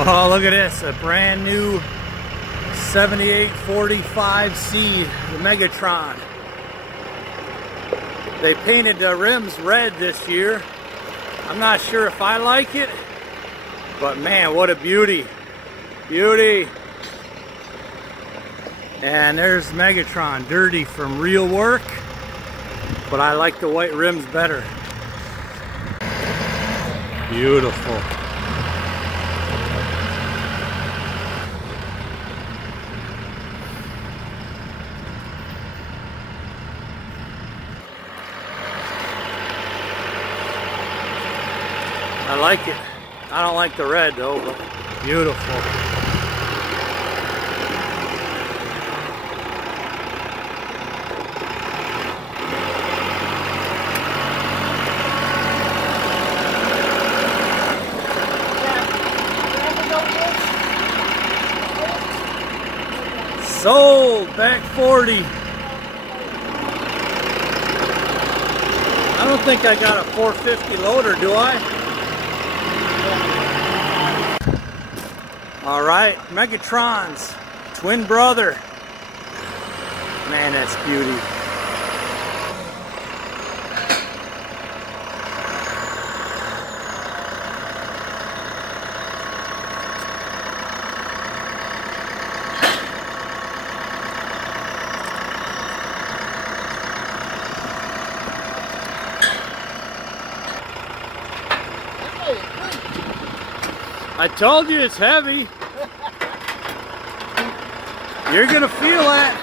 Oh, look at this, a brand new 7845C, the Megatron. They painted the rims red this year. I'm not sure if I like it, but man, what a beauty. Beauty. And there's Megatron, dirty from real work, but I like the white rims better. Beautiful. I like it. I don't like the red though, but beautiful. Sold, back 40. I don't think I got a 450 loader, do I? All right, Megatron's twin brother. Man, that's beauty. I told you it's heavy. You're gonna feel it.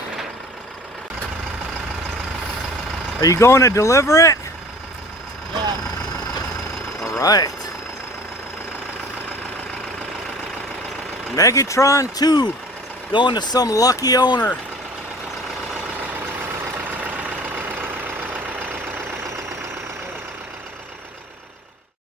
Are you going to deliver it? Yeah. All right. Megatron 2 going to some lucky owner.